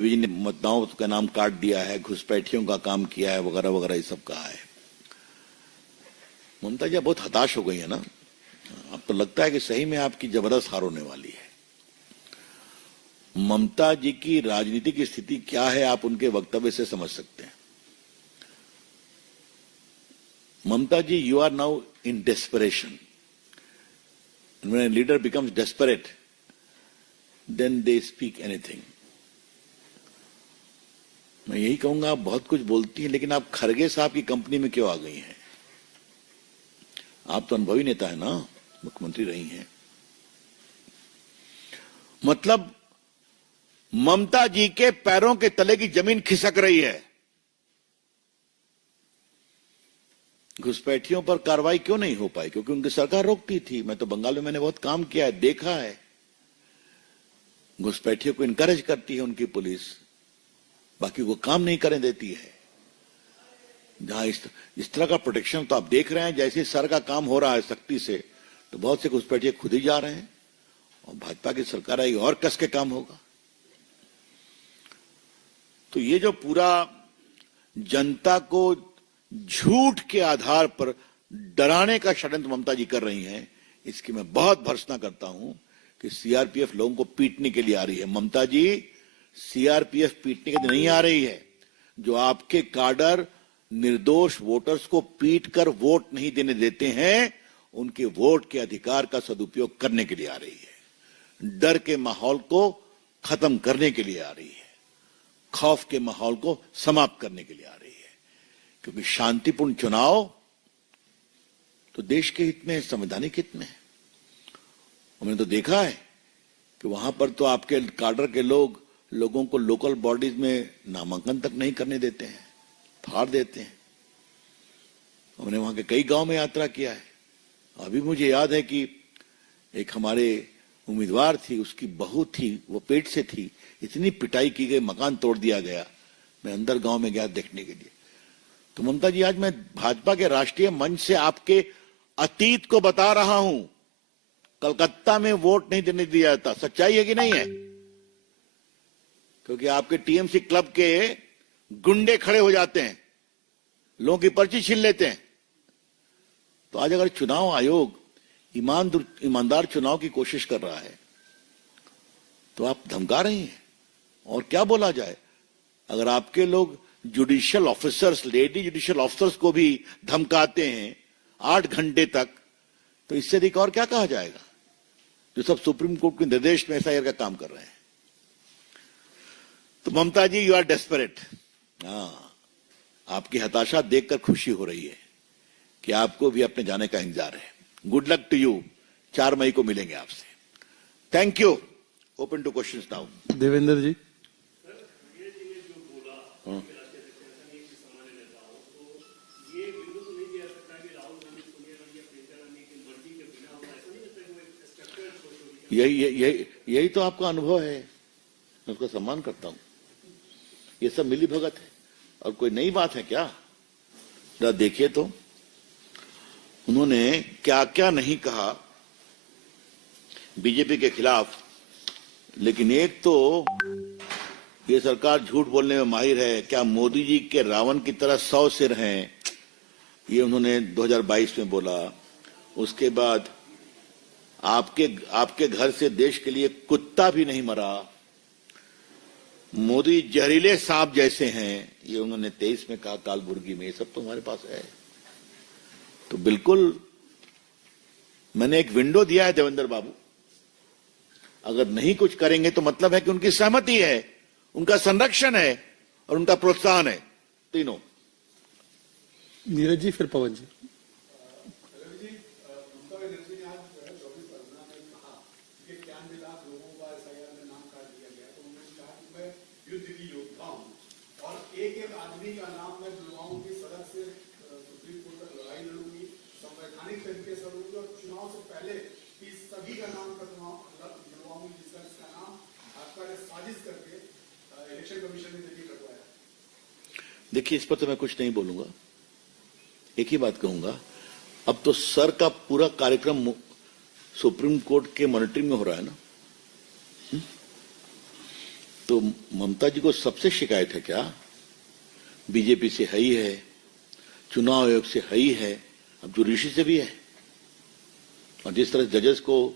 जी ने मतदाताओं का नाम काट दिया है, घुसपैठियों का काम किया है, वगैरह वगैरह ये सब कहा है। ममता जी बहुत हताश हो गई है ना। अब तो लगता है कि सही में आपकी जबरदस्त हार होने वाली है। ममता जी की राजनीति की स्थिति क्या है आप उनके वक्तव्य से समझ सकते हैं। Mamata ji, you are now in desperation. When a leader becomes desperate, then they speak anything. मैं यही कहूंगा, आप बहुत कुछ बोलती हैं, लेकिन आप खरगे साहब की कंपनी में क्यों आ गई हैं? आप तो अनुभवी नेता है ना, मुख्यमंत्री रही हैं। मतलब ममता जी के पैरों के तले की जमीन खिसक रही है। घुसपैठियों पर कार्रवाई क्यों नहीं हो पाई? क्योंकि उनकी सरकार रोकती थी। मैं तो बंगाल में मैंने बहुत काम किया है, देखा है। घुसपैठियों को इनकरेज करती है उनकी पुलिस, बाकी को काम नहीं करने देती है। जहां इस तरह का प्रोटेक्शन तो आप देख रहे हैं, जैसे सर का काम हो रहा है सख्ती से, तो बहुत से घुसपैठिए खुद ही जा रहे हैं और भाजपा की सरकार आएगी और कस के काम होगा। तो ये जो पूरा जनता को झूठ के आधार पर डराने का षड्यंत्र ममता जी कर रही हैं, इसकी मैं बहुत भर्त्सना करता हूं कि सीआरपीएफ लोगों को पीटने के लिए आ रही है। ममता जी, सीआरपीएफ पीटने के लिए नहीं आ रही है। जो आपके काडर निर्दोष वोटर्स को पीट कर वोट नहीं देने देते हैं, उनके वोट के अधिकार का सदुपयोग करने के लिए आ रही है। डर के माहौल को खत्म करने के लिए आ रही है, खौफ के माहौल को समाप्त करने के लिए आ रही है। क्योंकि शांतिपूर्ण चुनाव तो देश के हित में है, संवैधानिक हित में है। हमने तो देखा है कि वहां पर तो आपके काडर के लोगों को लोकल बॉडीज में नामांकन तक नहीं करने देते हैं, फाड़ देते हैं। हमने वहां के कई गांव में यात्रा किया है। अभी मुझे याद है कि एक हमारे उम्मीदवार थी, उसकी बहू थी, वो पेट से थी, इतनी पिटाई की गई, मकान तोड़ दिया गया। मैं अंदर गांव में गया देखने के लिए। तो ममता जी, आज मैं भाजपा के राष्ट्रीय मंच से आपके अतीत को बता रहा हूं। कलकत्ता में वोट नहीं देने दिया जाता, सच्चाई है कि नहीं है? क्योंकि आपके टीएमसी क्लब के गुंडे खड़े हो जाते हैं, लोगों की पर्ची छीन लेते हैं। तो आज अगर चुनाव आयोग ईमानदार चुनाव की कोशिश कर रहा है, तो आप धमका रही हैं। और क्या बोला जाए, अगर आपके लोग judicial officers, lady judicial officers को भी धमकाते हैं 8 घंटे तक, तो इससे अधिक और क्या कहा जाएगा, जो सब सुप्रीम कोर्ट के निर्देश में एसआईआर का काम कर रहे हैं। तो ममता जी, यू आर डेस्परेट। आपकी हताशा देखकर खुशी हो रही है कि आपको भी अपने जाने का इंतजार है। Good luck to you. 4 मई को मिलेंगे आपसे। Thank you. Open to questions now. Devendra ji. यही तो आपका अनुभव है, मैं उसका सम्मान करता हूं। ये सब मिली भगत है और कोई नई बात है क्या? जरा देखिए तो उन्होंने क्या क्या नहीं कहा बीजेपी के खिलाफ। लेकिन एक तो ये सरकार झूठ बोलने में माहिर है। क्या मोदी जी के रावण की तरह 100 सिर हैं, ये उन्होंने 2022 में बोला। उसके बाद आपके घर से देश के लिए कुत्ता भी नहीं मरा, मोदी जहरीले सांप जैसे हैं, ये उन्होंने 23 में कहा, कालबुर्गी में। ये सब तो हमारे पास है। तो बिल्कुल मैंने एक विंडो दिया है देवेंद्र बाबू। अगर नहीं कुछ करेंगे तो मतलब है कि उनकी सहमति है, उनका संरक्षण है और उनका प्रोत्साहन है, तीनों। नीरज जी, फिर पवन जी। देखिए, इस पर तो मैं कुछ नहीं बोलूंगा। एक ही बात कहूंगा, अब तो सर का पूरा कार्यक्रम सुप्रीम कोर्ट के मॉनिटरिंग में हो रहा है ना। तो ममता जी को सबसे शिकायत है क्या? बीजेपी से है ही है, चुनाव आयोग से है ही है, अब जुडिशरी से भी है। और जिस तरह जजेस को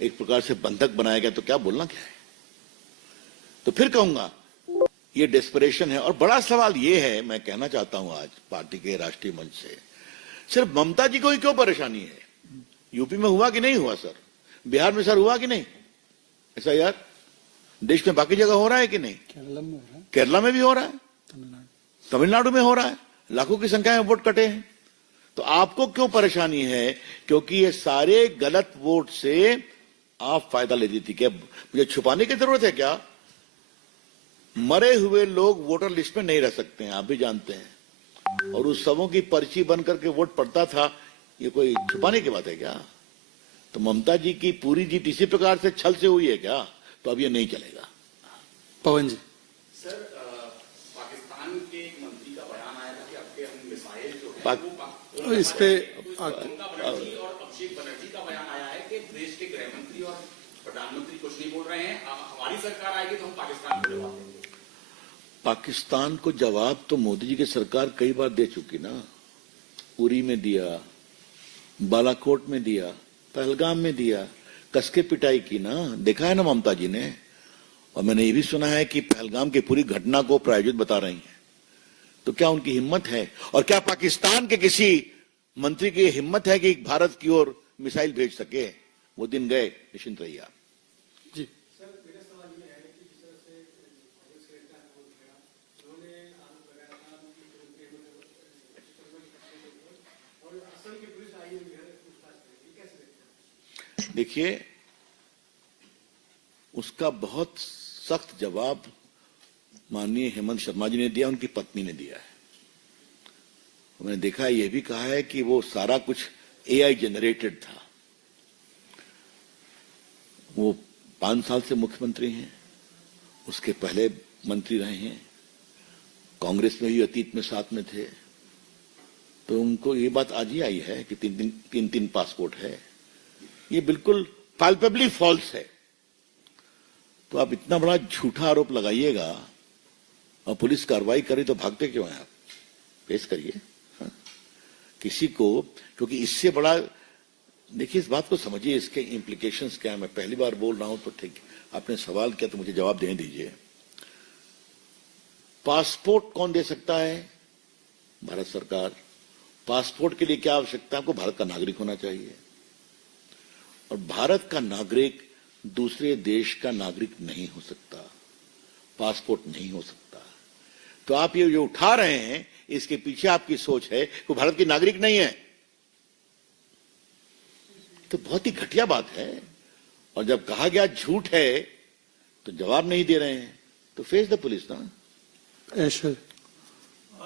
एक प्रकार से बंधक बनाया गया, तो क्या बोलना क्या है? तो फिर कहूंगा ये डेस्परेशन है। और बड़ा सवाल ये है, मैं कहना चाहता हूं आज पार्टी के राष्ट्रीय मंच से, सिर्फ ममता जी को ही क्यों परेशानी है? यूपी में हुआ कि नहीं हुआ सर? बिहार में सर हुआ कि नहीं ऐसा यार? देश में बाकी जगह हो रहा है कि नहीं? केरला में हो रहा है, केरला में भी हो रहा है, तमिलनाडु में हो रहा है, लाखों की संख्या में वोट कटे हैं। तो आपको क्यों परेशानी है? क्योंकि ये सारे गलत वोट से आप फायदा ले देती। क्या मुझे छुपाने की जरूरत है क्या? मरे हुए लोग वोटर लिस्ट में नहीं रह सकते हैं, आप भी जानते हैं। और उस सबों की पर्ची बन करके वोट पड़ता था, ये कोई छुपाने की बात है क्या? तो ममता जी की पूरी जीत इसी प्रकार से छल से हुई है क्या? तो अब ये नहीं चलेगा। पवन जी। सर, पाकिस्तान के एक मंत्री का बयान आया था कि अब के हम मिसाइल जो है पाक- वो इस पे ममता बनर्जी और अभिषेक बनर्जी का बयान आया है कि देश के गृह मंत्री और प्रधानमंत्री कुछ नहीं बोल रहे हैं, हमारी सरकार आएगी तो हम पाकिस्तान को जवाब देंगे। पाकिस्तान को जवाब तो मोदी जी की सरकार कई बार दे चुकी ना। उरी में दिया, बालाकोट में दिया, पहलगाम में दिया, कसके पिटाई की ना, देखा है ना ममता जी ने। और मैंने ये भी सुना है कि पहलगाम की पूरी घटना को प्रायोजित बता रही हैं। तो क्या उनकी हिम्मत है? और क्या पाकिस्तान के किसी मंत्री की हिम्मत है कि भारत की ओर मिसाइल भेज सके? वो दिन गए, निश्चिंत रहिए आप। जी। देखिए, उसका बहुत सख्त जवाब माननीय हेमंत शर्मा जी ने दिया, उनकी पत्नी ने दिया है। मैंने देखा है, यह भी कहा है कि वो सारा कुछ एआई जनरेटेड था। वो 5 साल से मुख्यमंत्री हैं, उसके पहले मंत्री रहे हैं, कांग्रेस में भी अतीत में साथ में थे। तो उनको ये बात आज ही आई है कि तीन पासपोर्ट है। ये बिल्कुल पाल्पेबली फॉल्स है। तो आप इतना बड़ा झूठा आरोप लगाइएगा और पुलिस कार्रवाई करे तो भागते क्यों हैं आप? पेश करिए। हाँ? किसी को, क्योंकि इससे बड़ा, देखिए इस बात को समझिए, इसके इम्प्लीकेशंस क्या है। मैं पहली बार बोल रहा हूं तो ठीक, आपने सवाल किया तो मुझे जवाब देने दीजिए। पासपोर्ट कौन दे सकता है? भारत सरकार। पासपोर्ट के लिए क्या आवश्यकता है? आपको भारत का नागरिक होना चाहिए। और भारत का नागरिक दूसरे देश का नागरिक नहीं हो सकता, पासपोर्ट नहीं हो सकता। तो आप ये जो उठा रहे हैं, इसके पीछे आपकी सोच है कि भारत की नागरिक नहीं है। तो बहुत ही घटिया बात है। और जब कहा गया झूठ है तो जवाब नहीं दे रहे हैं, तो फेस द पुलिस ना। ऐश्वर्य।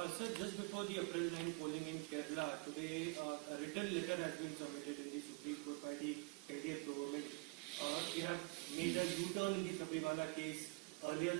Sir, just before the April 9 polling in Kerala, today a written letter has been submitted in the Supreme Court by the LDF government. They have made a U-turn in the Sabrimala case. Earlier, they